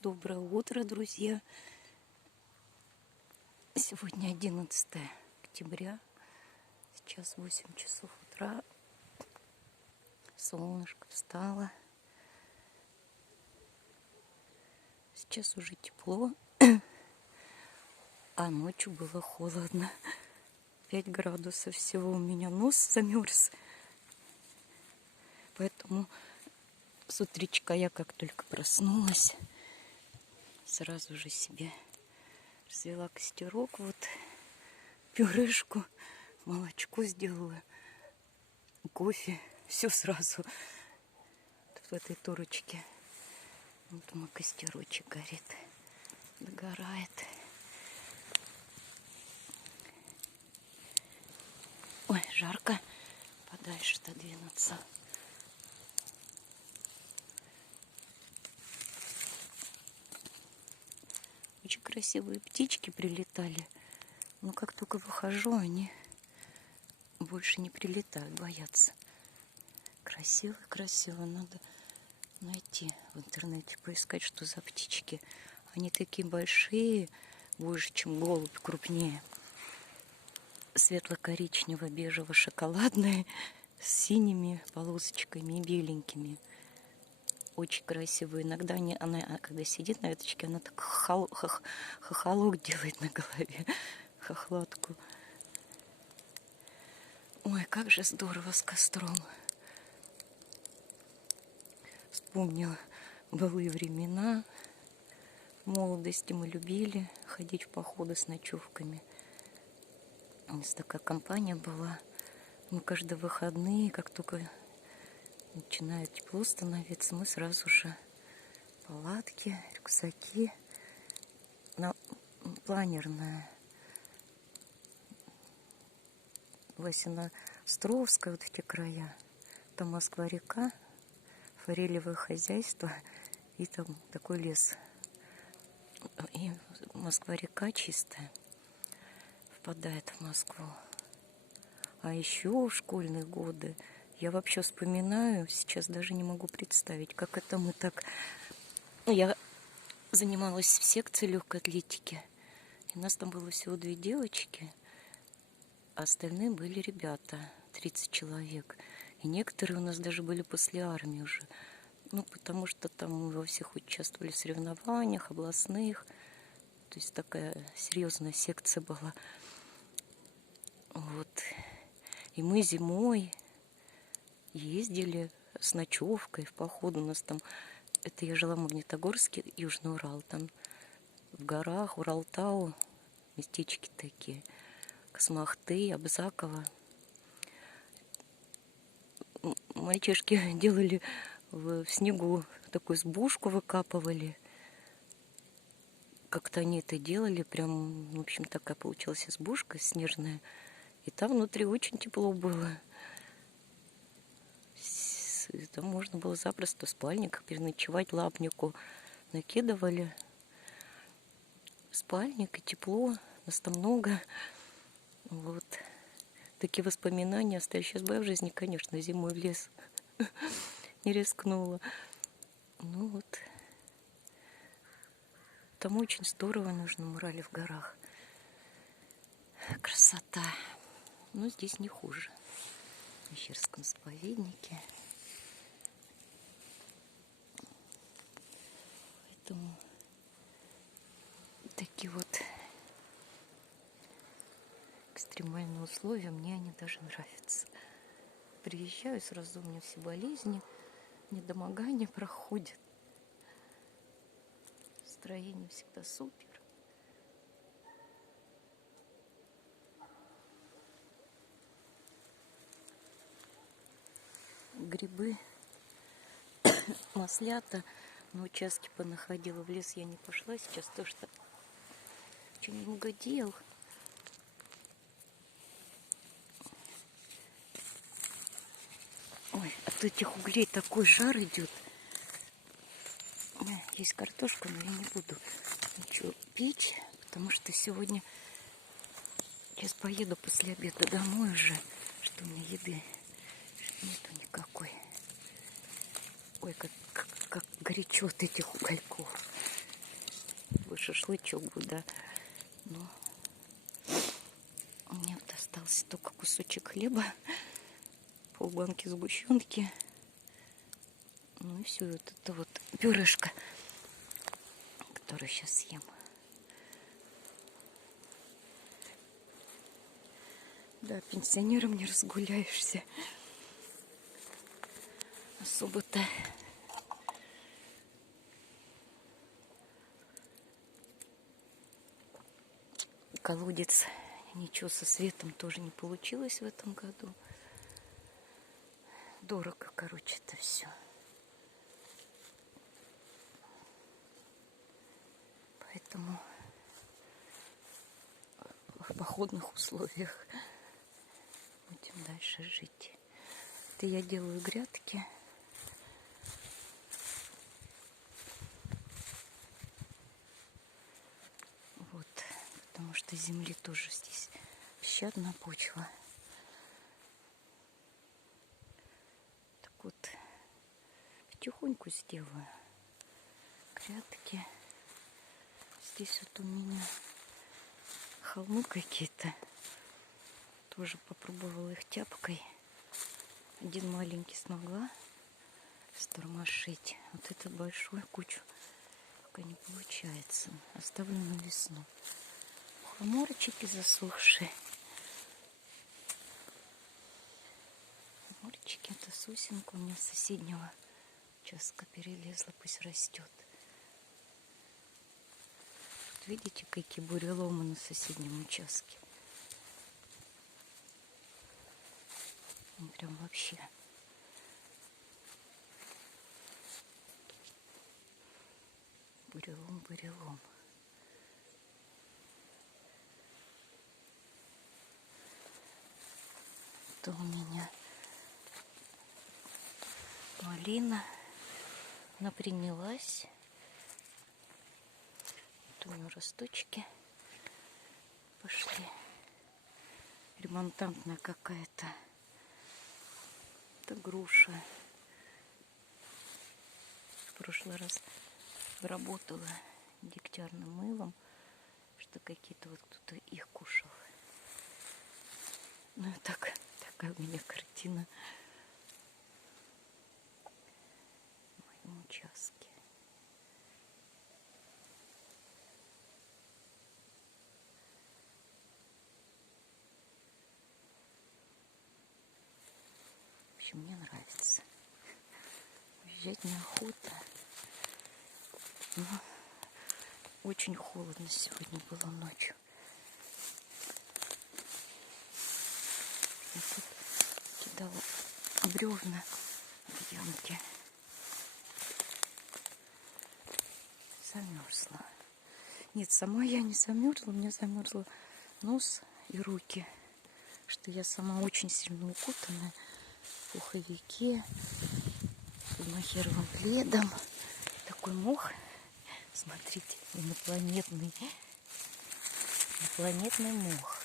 Доброе утро, друзья! Сегодня 11 октября, сейчас 8 часов утра, солнышко встало, сейчас уже тепло, а ночью было холодно, 5 градусов всего, у меня нос замерз, поэтому с утречка я как только проснулась, сразу же себе развела костерок, вот пюрешку, молочко сделала, кофе, все сразу в этой турочке. Вот мой костерочек горит, догорает. Ой, жарко, подальше отодвинуться. Очень красивые птички прилетали, но как только выхожу, они больше не прилетают, боятся. Красиво, красиво, надо найти в интернете, поискать, что за птички. Они такие большие, больше, чем голубь, крупнее. Светло-коричнево-бежево-шоколадные, с синими полосочками и беленькими. Очень красивые. Иногда она, когда сидит на веточке, она так хохолок делает на голове, хохлатку. Ой, как же здорово с костром. Вспомнила былые времена. В молодости мы любили ходить в походы с ночевками. У нас такая компания была. Мы каждые выходные, как только начинает тепло становиться, мы сразу же палатки, рюкзаки, планерная, Лосино-Островская, вот эти края. Там Москва-река, форелевое хозяйство и там такой лес. И Москва-река чистая впадает в Москву. А еще в школьные годы я вообще вспоминаю, сейчас даже не могу представить, как это мы так... Я занималась в секции легкой атлетики. И у нас там было всего 2 девочки, а остальные были ребята, 30 человек. И некоторые у нас даже были после армии уже. Ну, потому что там мы во всех участвовали в соревнованиях, областных. То есть такая серьезная секция была. Вот. И мы зимой ездили с ночевкой в поход. У нас там, это я жила в Магнитогорске, Южный Урал. Там в горах, Уралтау, местечки такие. Космахты, Абзаково. Мальчишки делали в снегу такую избушку, выкапывали. Как-то они это делали, прям, в общем, такая получилась избушка снежная. И там внутри очень тепло было. Там можно было запросто в спальниках переночевать, лапнику накидывали. Спальник и тепло, нас там много. Вот. Такие воспоминания остались. Сейчас бы я в жизни, конечно, зимой в лес не рискнула. Ну вот. Там очень здорово, нужно морали в горах. Красота. Но здесь не хуже. В Мещерском заповеднике. Поэтому такие вот экстремальные условия, мне они даже нравятся. Приезжаю, сразу у меня все болезни, недомогания проходят. Настроение всегда супер. Грибы, маслята на участке понаходила. В лес я не пошла сейчас, то что очень много дел. Ой, от этих углей такой жар идет. Есть картошка, но я не буду ничего печь, потому что сегодня сейчас поеду после обеда домой уже, что у меня еды нету никакой. Ой, как горячо от этих угольков. шашлычок будет, да. Но мне вот остался только кусочек хлеба, полбанки сгущенки. Ну и все, вот это вот пюрешка, которую сейчас съем. Да, пенсионером не разгуляешься. Особо-то. Колодец. Ничего со светом тоже не получилось в этом году. Дорого, короче, это все. Поэтому в походных условиях будем дальше жить. Это я делаю грядки. Вот, потому что земли тоже здесь песчаная почва. Так вот, потихоньку сделаю грядки. Здесь вот у меня холмы какие-то. Тоже попробовала их тяпкой. Один маленький смогла стормошить. Вот этот большой кучу пока не получается. Оставлю на весну. Мухоморчики засохшие. Мухоморчики, это сосенка у меня с соседнего участка перелезла, пусть растет. Тут видите, какие буреломы на соседнем участке. Прям вообще. Бурелом, бурелом. Это у меня малина. Она принялась. Вот у нее росточки пошли. Ремонтантная какая-то. Это груша. В прошлый раз обработала дегтярным мылом, что какие-то вот кто-то их кушал. Ну и так, такая у меня картина в моем участке. В общем, мне нравится. Уезжать неохота. Но очень холодно сегодня было ночью. Я тут кидала бревна в ямке. Замерзла. Нет, сама я не замерзла. У меня замерзла нос и руки. Что я сама очень сильно укутанная в пуховике, под махеровым пледом. Такой мох. Смотрите, инопланетный мох.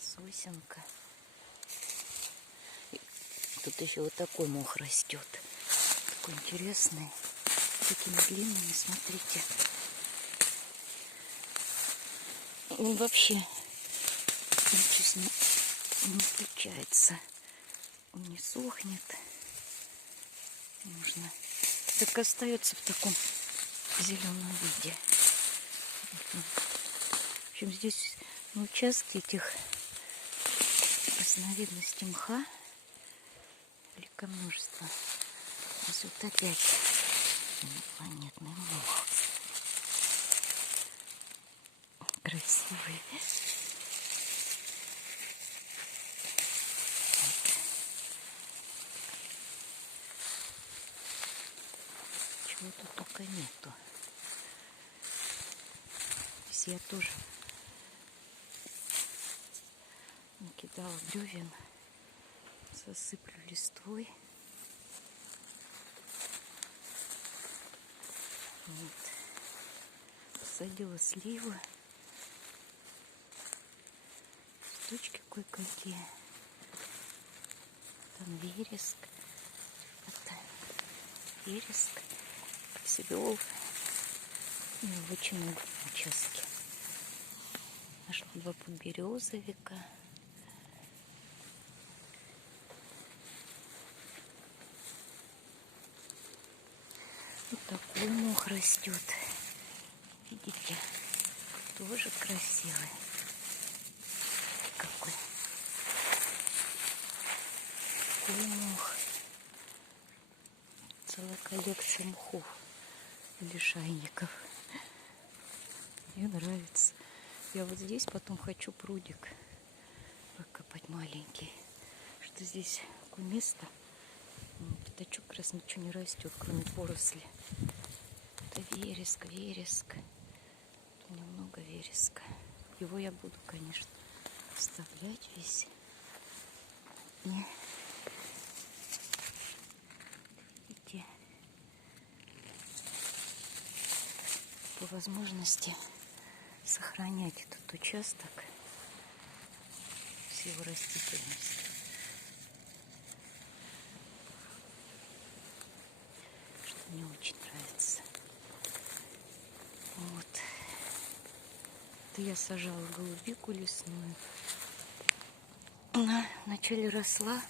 Сосенка. И тут еще вот такой мох растет. Такой интересный. Такими длинными, смотрите. Он вообще ничего с ним не включается. Он не сохнет. Нужно. Так остается в таком зеленом виде. В общем, здесь на участке этих разновидностей мха великое множество. Здесь вот опять инопланетный мох. Красивый. Чего тут только нету. Здесь я тоже накидала бревен, засыплю листвой. Вот. Посадила сливы. Цветочки кое-какие. Там вереск. Это вереск. Ксивиол. В очень много участке. Нашла 2 подберезовика. Вот такой мох растет. Видите? Тоже красивый. Какой. Такой мох. Целая коллекция мхов или шайников. Мне нравится. Я вот здесь потом хочу прудик выкопать маленький. Что здесь такое место. Пятачок как раз ничего не растет, кроме поросли. Это вереск, вереск. Тут у меня много вереска. Его я буду, конечно, вставлять весь. И видите, по возможности сохранять этот участок с его растительностью. Что мне очень нравится. Вот. Это я сажала голубику лесную. Она вначале росла.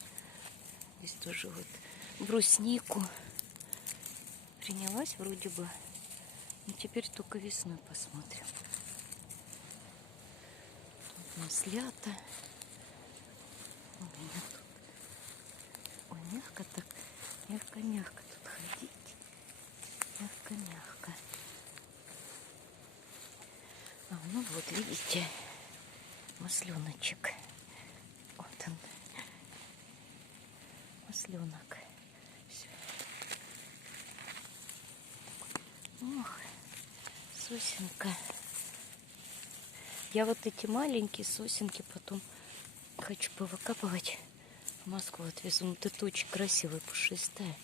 Здесь тоже вот бруснику. Принялась вроде бы. Но теперь только весной посмотрим. Вот маслята. У меня тут. Ой, мягко так. Мягко-мягко тут ходить. Мягко-мягко. Ну вот, видите, масленочек. Вот он. Масленок. Все. Ох, сосенка. Я вот эти маленькие сосенки потом хочу повыкапывать. В Москву отвезу. Вот это очень красивая, пушистая.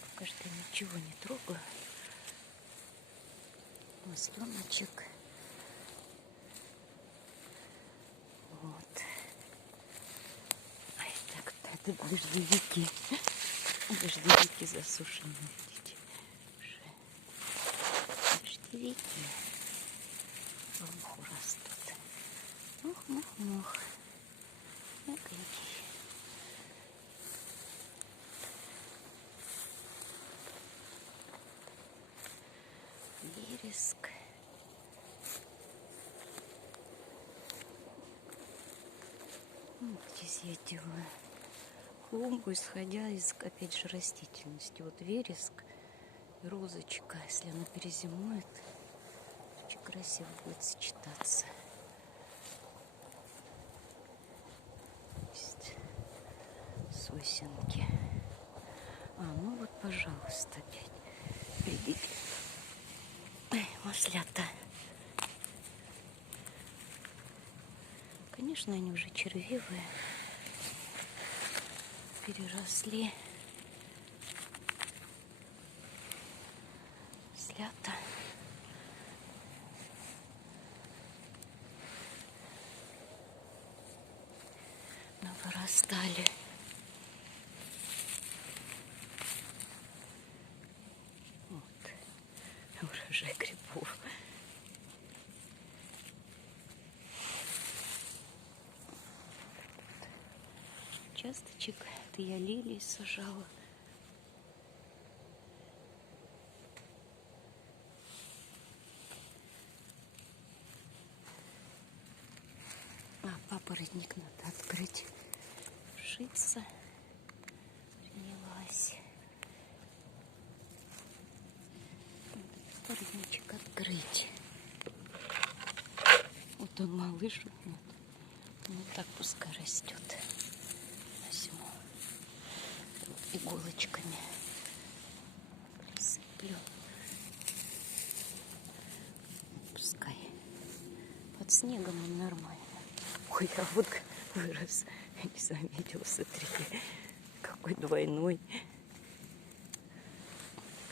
Пока что я ничего не трогаю. Масленочек. Вот. Ай, так, это дождевики. Дождевики засушенные, видите. Уже. Дождевики. В мху растут. Мох, мох, мох. Мягенький. Вереск. Вот здесь я делаю клумбу, исходя из, опять же, растительности. Вот вереск, розочка, если она перезимует, очень красиво будет сочетаться. Есть сосенки. Ну вот, пожалуйста, опять. Видите? Ай, маслята. Конечно, они уже червивые. Переросли. Маслята. Навырастали. Вот. Урожай грибов. Участочек. Это я лилии сажала. Папоротник надо открыть. Шиться принялась. Надо папоротничек открыть. Вот он, малыш. Вот так пускай растет. На зиму. Вот иголочками присыплю. Пускай. Под снегом он нормально. Ой, а вот вырос. Я не заметила, смотрите. Какой двойной.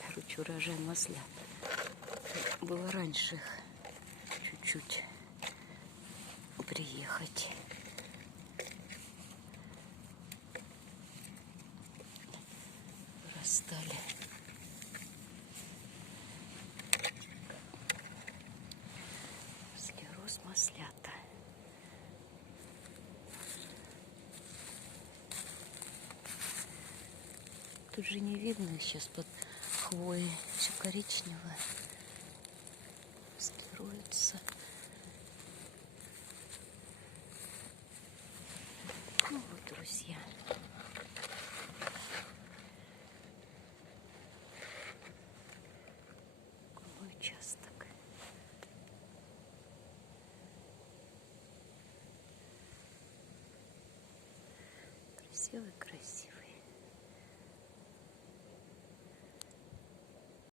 Короче, урожай маслят. Было раньше их чуть-чуть приехать. Вырастали. тут же не видно сейчас под хвоей. Все коричневое. Маскируется. Ну вот, друзья. Какой участок. Красивый, красивый.